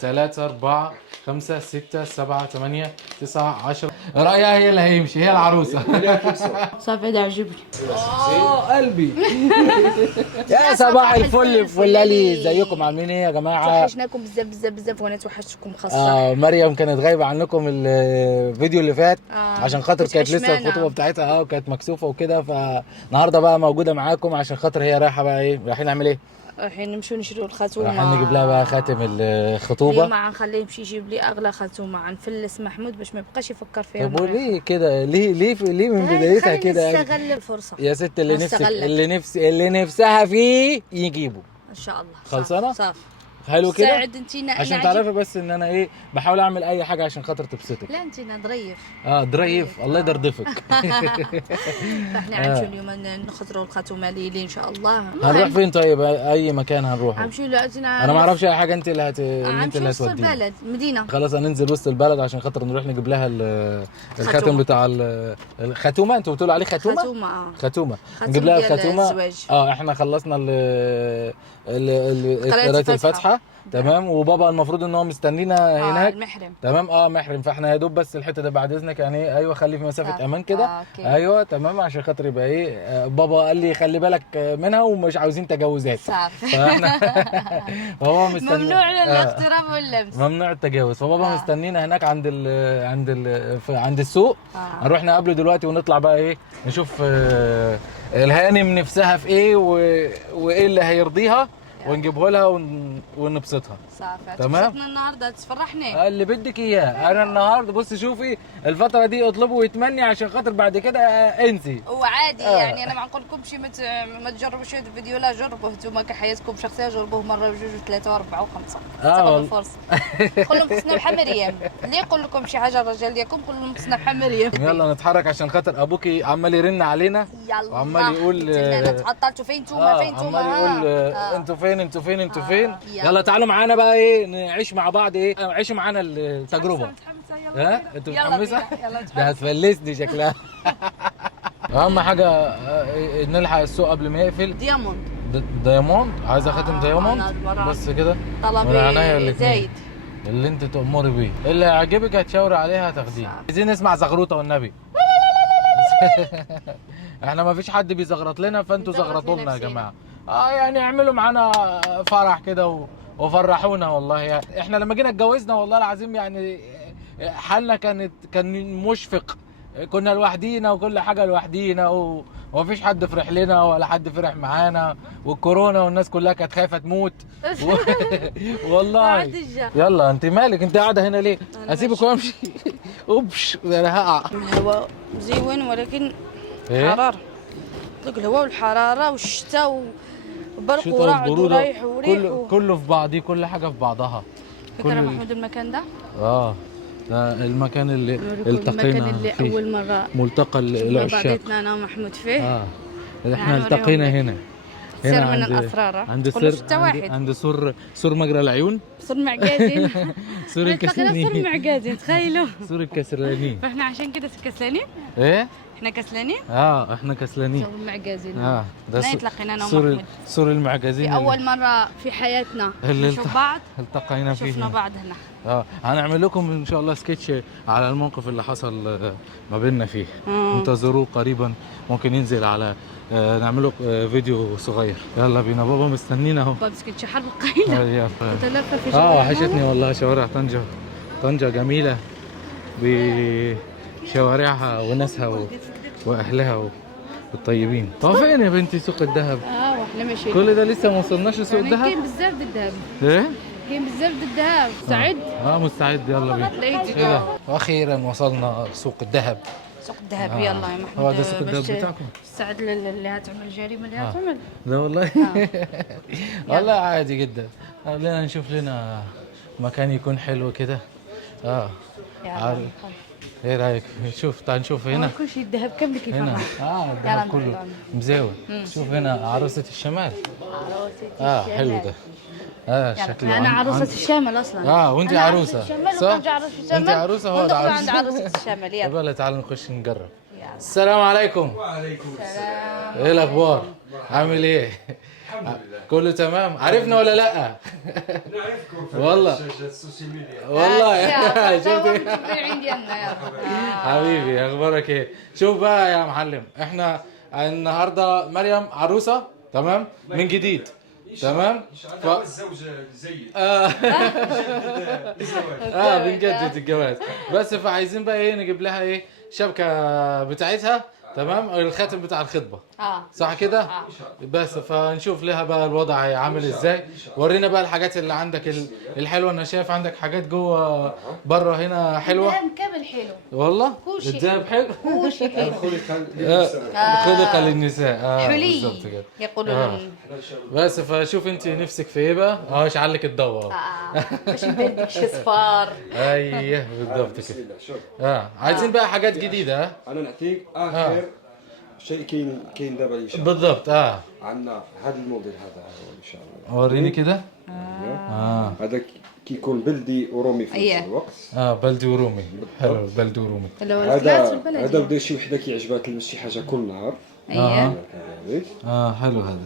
3 4 5 6 7 8 9 10. رأيها هي اللي هيمشي، هي العروسة. صافي ده عجبني. قلبي. يا صباح الفل فلالي، ازيكم عاملين ايه يا جماعة؟ توحشناكم بزاف بزاف بزاف وانا توحشتكم خاصة. مريم كانت غايبة عنكم الفيديو اللي فات عشان خاطر كانت لسه الخطوبة بتاعتها وكانت مكسوفة وكده، فالنهارده بقى موجودة معاكم عشان خاطر هي رايحة بقى ايه، رايحين نعمل ايه؟ رايحين نمشوا نشريو الخاتومة، رايحين نجيب لها بقى خاتم الخطوبة. اليوم غنخليه يمشي يجيب لي اغلى خاتومة، غنفلس محمود باش ما يبقاش يفكر فيها. طب وليه كده؟ ليه من بدايتها كده؟ نستغل الفرصة يا ست اللي نفسها فيه يجيبه ان شاء الله. خلصانة؟ صافي حلو كده. ساعد انتينا عشان تعرفي بس ان انا ايه، بحاول اعمل اي حاجه عشان خاطر تبسطك. لا انتينا ضريف. ضريف، الله يدردفك. فاحنا غنمشيو اليوم نخضروا الخاتومه ليلي ان شاء الله. هنروح فين طيب؟ اي مكان هنروح؟ غنمشيو انا ما اعرفش اي حاجه، انت اللي هتودينا وسط البلد مدينه. خلاص هننزل وسط البلد عشان خاطر نروح نجيب لها الخاتم بتاع الخاتومه. انتوا بتقولوا عليه خاتومه؟ خاتومه نجيب لها الخاتومه. احنا خلصنا قراءة الفاتحه تمام، وبابا المفروض ان هو مستنينا هناك. المحرم تمام. محرم، فاحنا يا دوب بس الحته ده بعد اذنك يعني. ايوه خليه في مسافه امان كده. ايوه تمام، عشان خاطر يبقى ايه، بابا قال لي خلي بالك منها ومش عاوزين تجاوزات. فاحنا فهو مستني ممنوع الاقتراب واللمس، ممنوع التجاوز. فبابا مستنينا هناك عند السوق. هنروح نقابله دلوقتي ونطلع بقى ايه، نشوف الهانم نفسها في ايه وايه اللي هيرضيها ونجيبه لها ونبسطها. صافي تمام. تبسطنا النهارده، تفرحني اللي بدك اياه. انا النهارده بصي شوفي الفتره دي اطلبه ويتمني عشان خاطر بعد كده انسي. وعادي يعني انا ما نقولكمش ما تجربوش هذا الفيديو، لا جربوه انتم كحياتكم شخصيه، جربوه مره وجوج وثلاثه واربعه وخمسه. تاخذوا الفرصه. قول لهم خصنا بحال مريم، اللي يقول لكم شي حاجه الرجال ديالكم قول لهم خصنا بحال مريم. يلا نتحرك عشان خاطر ابوكي عمال يرن علينا وعمال يقول تعطلتوا فين انتم فين انتم، عمال يقول انتوا فين انتوا فين. يلا تعالوا معانا بقى ايه، نعيش مع بعض ايه، عيشوا معانا التجربه. انتوا متحمسه؟ ده هتفلسني شكلها. اهم حاجه نلحق السوق قبل ما يقفل. دايموند عايزه خاتم دايموند بس كده. طلبي زايد اللي انت تأمري بيه، اللي يعجبك هتشاوري عليها هتاخديه. عايزين نسمع زغروطه والنبي. احنا ما فيش حد بيزغرط لنا، فانتوا زغرطوا لنا يا جماعه. يعني اعملوا معانا فرح كده وفرحونا والله. يعني احنا لما جينا اتجوزنا والله العظيم يعني حالنا كان مشفق، كنا لوحدينا وكل حاجه لوحدينا ومفيش حد فرح لنا ولا حد فرح معانا، والكورونا والناس كلها كانت خايفه تموت. والله. يلا انت مالك، انت قاعده هنا ليه؟ اسيبك وامشي؟ اوبش انا هقع. الهواء زين ولكن حراره، الهواء والحراره والشتاء وبرق ورعد ورايح وريح كله في بعضيه، كل حاجه في بعضها. فكرة محمود المكان ده؟ ده المكان اللي التقينا فيه، اول مره ملتقى العشاق بعضيتنا انا ومحمود فيه. احنا التقينا هنا سر من الاسرار عند سور مجرى العيون، سور معقازين. سور الكسلانين، سور معقازين تخيلوا. سور الكسلانين. فاحنا عشان كده كسلانين. ايه احنا كسلانين؟ احنا كسلانين. سور المعقازين. ده تلاقينا انا ومحمود سور المعقازين في اول مره في حياتنا نشوف بعض، التقينا فيه، شفنا بعض هنا. هنعمل لكم ان شاء الله سكتش على الموقف اللي حصل ما بيننا فيه. انتظروه قريبا، ممكن ينزل على نعمل له فيديو صغير. يلا بينا، بابا مستنينا اهو. بابا سكتش حرب قايله. في وحشتني والله شوارع طنجة جميلة بشوارعها وناسها واهلها والطيبين. فين يا بنتي سوق الذهب؟ واحنا ماشيين كل ده لسه ما وصلناش لسوق الذهب. كاين بزاف د الذهب. ايه؟ كاين بزاف د الذهب. مستعد؟ مستعد. يلا بينا. واخيرا وصلنا سوق الذهب. سوق الذهب. يلا يا محمود. هو ده سوق الذهب بتاعكم؟ استعد اللي هتعمل الجريمه اللي هتعمل. لا والله. والله عادي جدا. خلينا نشوف لنا مكان يكون حلو كده. ايه رايك؟ تعال نشوف هنا. كل شيء الذهب كم كيف هنا. الذهب كله مزاول. شوف هنا عروسة الشمال. حلو ده. شكله انا عروسة الشمال اصلا. وانت عروسة صح؟ انت عروسة هو عروسة. عند عروسة الشمال. يلا تعالوا نخش نجرب. السلام عليكم. وعليكم السلام. ايه الاخبار؟ عامل ايه؟ الحمد لله. كله تمام. عرفنا ولا لا؟ نعرفكم في والله. السوشيال ميديا. والله شفت عندي انا حبيبي، اخبارك ايه؟ شوف بقى يا معلم، احنا النهارده مريم عروسه تمام من جديد تمام. ان شاء الله الزوج زيك. بنجدد الجواز بس. فعايزين بقى ايه، نجيب لها ايه شبكه بتاعتها تمام، الخاتم بتاع الخطبه صح كده. بس فنشوف لها بقى الوضع عامل ازاي. ورينا بقى الحاجات اللي عندك الحلوه. انا شايف عندك حاجات جوه بره هنا حلوه كامل حلو والله. كل شيء الدهب حلو. كل شيء حلو خلق للنساء حلي بالظبط كده. يقولون بس فشوف انت نفسك في ايه بقى. اشعلك الضوء باش يبردك شي صفار. ايوه بالضبط بسم كده. الله شوف. عايزين بقى حاجات جديده. انا نعطيك اخر شيء كاين دابا ان شاء الله. بالضبط. عندنا هذا الموديل هذا هو ان شاء الله. وريني كده. هذا كيكون بلدي ورومي في نفس الوقت. بلدي ورومي. حلو بلدي ورومي. هذا بدا شي وحده كيعجبها تلبس شي حاجه كل نهار. اييه حلو هذا.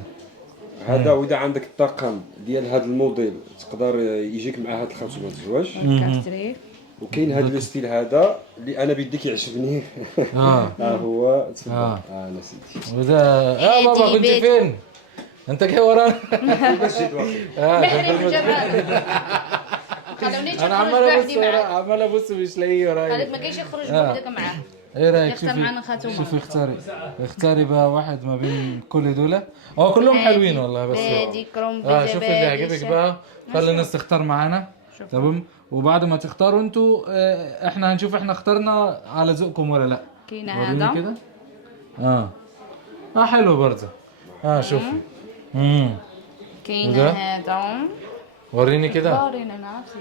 هذا واذا عندك الطاقم ديال هذا الموديل تقدر يجيك مع هذا الخاتم الزواج. وكاين هذا الستيل هذا اللي انا بدي كيعجبني. هو تفضل. انا سيدي. وذا بابا كنت فين؟ انت جاي ورانا. المسجد محرم جمال. انا عمال ابص مش لاقيه ورايا. قالت ما كاينش يخرج بوحدك معاه. ايه رايك؟ يختار معنا خاتومه. شوفي اختاري بقى واحد ما بين كل دول. كلهم حلوين والله. بس بادي كروم شوفي اللي يعجبك بقى. خلي الناس تختار معانا تمام. وبعد ما تختاروا انتوا احنا هنشوف احنا اخترنا على ذوقكم ولا لا. كاين هذا كده. حلو برضه. شوفي. كاين هذا. وريني كده. ورينا نعرفي.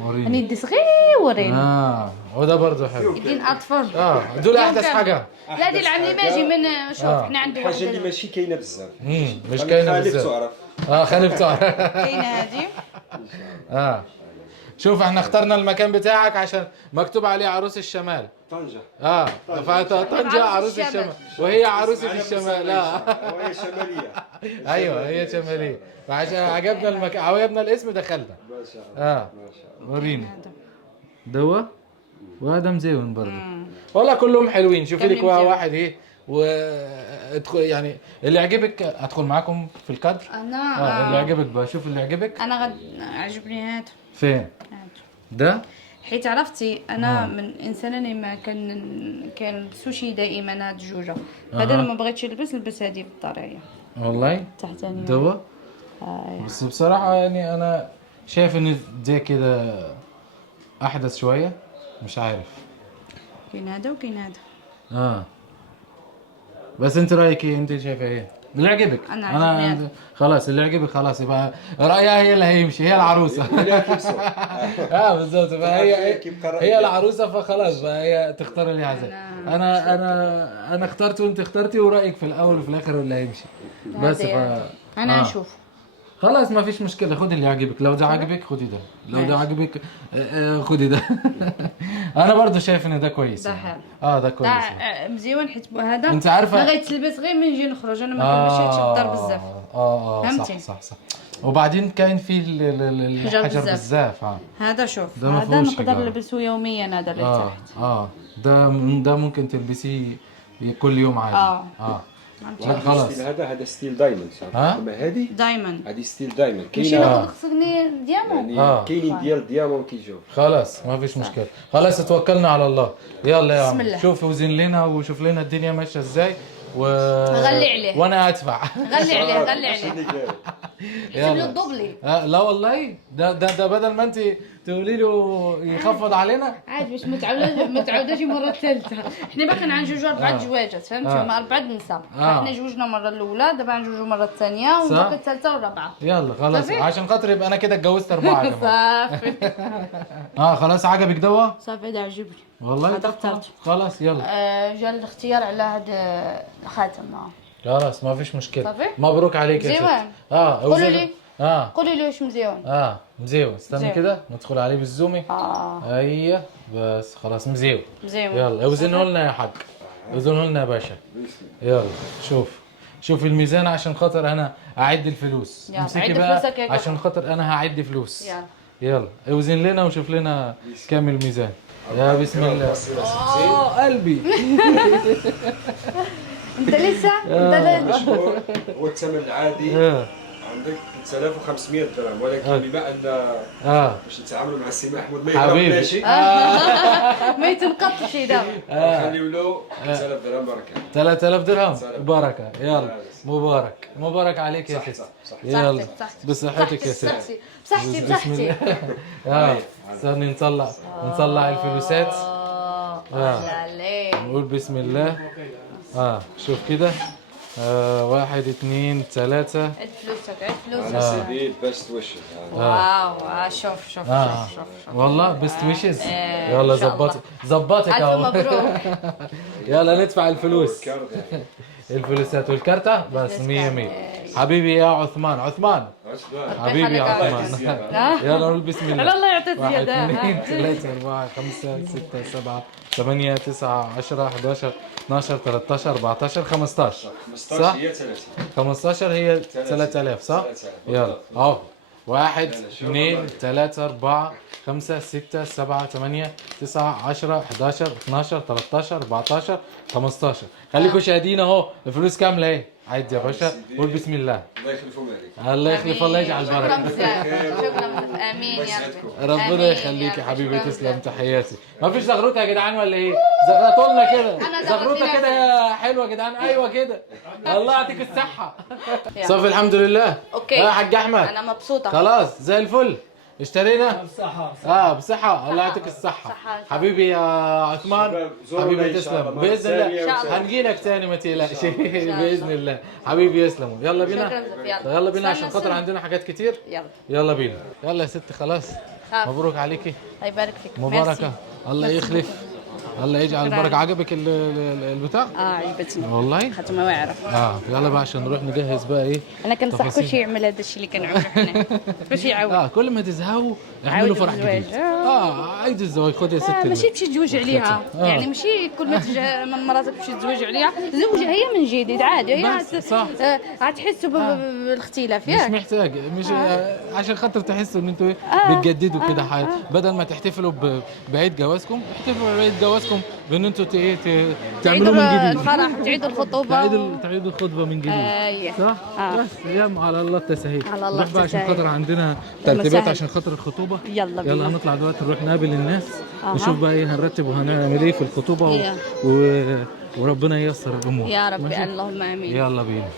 وريني. انا يدي صغيورين. وده برضه حلو. يدين اطفال. دول احدث حاجه. لا دي العملي ماجي من شوف احنا عندنا حاجه اللي ماشي كاينه بزاف. مش كاينه بزاف. تعرف. خليك تعرف. كاين هذه. شوف احنا اخترنا المكان بتاعك عشان مكتوب عليه عروس الشمال. طنجة. طنجة عروس الشمال وهي عروسة الشمال. وهي شمالية. ايوه هي شمالية. فعشان عجبنا المكان عجبنا الاسم دخلنا. ما شاء الله. ما شاء الله. وريني دوا. وهذا مزيون برضه. والله كلهم حلوين. شوفي لك واحد ايه وادخل يعني اللي يعجبك. ادخل معاكم في الكادر. انا اللي يعجبك بقى. شوف اللي يعجبك. انا عجبني هذا. فين ده؟ حيت عرفتي انا من انسانه اللي ما كان السوشي دائما هاد الجوجه. هذا لما بغيتش نلبس هذه بالطريقه والله تحتاني دوا. بس بصراحه يعني انا شايف ان دي كده احدث شويه. مش عارف. كاين هذا وكاين هذا. بس انت رايك ايه؟ انت شايفه ايه اللي يعجبك؟ انا خلاص اللي يعجبك خلاص يبقى رايها هي اللي هيمشي. هي العروسه. بالظبط. هي العروسه فخلاص بقى هي تختار اللي عايزاه. انا اخترت وانت اخترتي ورايك في الاول وفي الاخر اللي هيمشي. بس انا اشوف خلاص ما فيش مشكله. خدي اللي يعجبك. لو ده عجبك خدي ده. لو ده عجبك خدي ده. انا برضو شايف ان ده كويس. ده حلو. ده كويس. ده مزيون حيت هذا انت عارفه ما غيتلبس غير من نجي نخرج. انا ما كنبغيش الدار بزاف. فهمتي؟ صح. وبعدين كاين فيه الحجر بزاف. هذا شوف هذا نقدر نلبسه يوميا. هذا اللي تحت ده ممكن تلبسيه كل يوم عادي. خلاص. هذا ستيل دايموند. اما هذه دايموند. هذه ستيل دايموند. كاينه خصني ديامون. كاينين ديال ديامون كيجيو. خلاص ما فيش مشكله. خلاص توكلنا على الله. يلا يا عم. الله. شوف وزن لنا وشوف لنا الدنيا ماشيه ازاي غلي عليه. وانا ادفع. غلي عليه. يحسب له الدوبلي. لا والله ده بدل ما انت تقولي له يخفض علينا عادي باش متعوداش المره الثالثه. احنا باقي نجوجوا 4 جواجات فهمتي. مع 4 نساء. احنا جوجنا المره الاولى دابا نجوجوا المره الثانيه وباقي الثالثه والرابعه. يلا خلاص عشان خاطر يبقى انا كده اتجوزت 4 يا جماعه. صافي. خلاص عجبك دوا؟ صافي ده عجبني والله. هذا اخترته. خلاص يلا. جا الاختيار على هذا الخاتم. خلاص ما فيش مشكله. صافي. مبروك عليك يا ستي. قولوا لي. قولي لي واش مزيون. مزيون. استني كده ندخل عليه بالزومي. ايوه بس خلاص مزيون. يلا اوزنه لنا يا حاج. اوزنه لنا يا باشا. يلا شوف شوفي الميزان عشان خاطر انا اعد الفلوس. يلا، امسكي عد بقى فلوسك يا جماعة. عشان خاطر انا هعد فلوس. يلا. يلا اوزن لنا وشوف لنا كام الميزان. يا بسم الله. قلبي. انت لسه؟ انت مشهور هو الثمن العادي عندك 3500 درهم، ولكن بما ان باش نتعاملوا مع السي محمود ما حبيبي. يهمناش ما يتنقطش دابا. نخليو له 3000 درهم بركه. 3000 درهم بركه. يلا مبارك مبارك عليك يا ست. يلا صحتك. بصحتك يا ست. بصحتي بسم الله. استني نطلع الفلوسات. عليك. نقول بسم الله. شوف كده. 1 2 3. عد فلوسك عد فلوسك. انا سيدي باش توشل. واو شوف. والله بيست ويشز. إيه، يلا إن شاء الله. ظبطك ألف اهو. مبروك. يلا ندفع الفلوس. الفلوسات والكارتة بس 100. حبيبي يا عثمان حبيبي يا عثمان. يلا نقول بسم الله. على الله يعطيك 1 زيادة. 2 3 4 5 6 7 8 9 10 11 12 13 14 15. 15 هي 30. 15 هي 3000 صح؟ 3000. يلا اهو 1 2 3 4 5 6 7 8 9 10 11 12 13 14 15. خليكم شاهدين اهو الفلوس كامله اهي. عد يا باشا قول بسم الله. الله يخلفهم عليك. الله يخلف الله يجعل شكرا بركه. بزاف. شكرا بزاف. امين يا ربي. ربنا آمين يخليك يا رب. حبيبي شكراً تسلم بزاف. تحياتي. ما فيش زغروطه يا جدعان ولا ايه؟ زغرطوا لنا كده. أنا زغروطه زغرتي كده يا حلوه يا جدعان. ايوه كده. الله يعطيك الصحه. صافي الحمد لله. اوكي. يا حاج احمد انا مبسوطه. خلاص زي الفل. اشترينا بصحة الله يعطيك الصحة. صحة. حبيبي يا عثمان. زورونا حبيبي إن شاء تسلم الله. مرة بإذن ثانية الله. إن شاء الله. هنجيلك تاني ما تقلقش بإذن الله. حبيبي يسلموا. يلا شكراً بينا. بزاف. يلا. يلا بينا عشان استنى، خاطر استنى. عندنا حاجات كتير. يلا. يلا بينا. يلا يا ست خلاص. خاف. مبروك عليكي. الله يبارك فيك. مباركة. ميرسي. الله يخلف. الله يجعل شكراً. البركة. عجبك البتاع؟ عجبتني. والله؟ خاطر ما واعره. يلا بقى عشان نروح نجهز بقى ايه؟ انا كنصح تفاصيل. كل شيء يعمل هذا الشيء اللي كنعملوا حنا. كل شيء يعاود. كل ما تزهقوا اعملوا عاودوا فرح بالزواج. جديد. عيد الزواج. خد يا ست ماشي تمشي تزوج عليها. يعني ماشي كل ما تجي من مراتك تمشي تزوج عليها، زوجها هي من جديد عادي. هي بس، صح. غتحسوا بالاختلاف مش ياك. محتاج مش عشان خاطر تحسوا ان انتوا بتجددوا كده حياتكم. بدل ما تحتفلوا بعيد جوازكم احتفلوا بعيد جوازكم بان انتوا تعملوا من تعيدوا جديد. الفرح تعيدوا الخطوبه. تعيدوا الخطبه من جديد. أيه. صح؟ آه. بس ايام على الله التسهيل. على الله نروح بقى عشان التسهيل. خاطر عندنا يلا ترتيبات سهل. عشان خاطر الخطوبه. يلا بينا. يلا هنطلع دلوقتي نروح نقابل الناس. نشوف بقى ايه هنرتب وهنعمل ايه في الخطوبه يلا. وربنا ييسر الامور. يا ربي ماشي؟ اللهم امين. يلا بينا.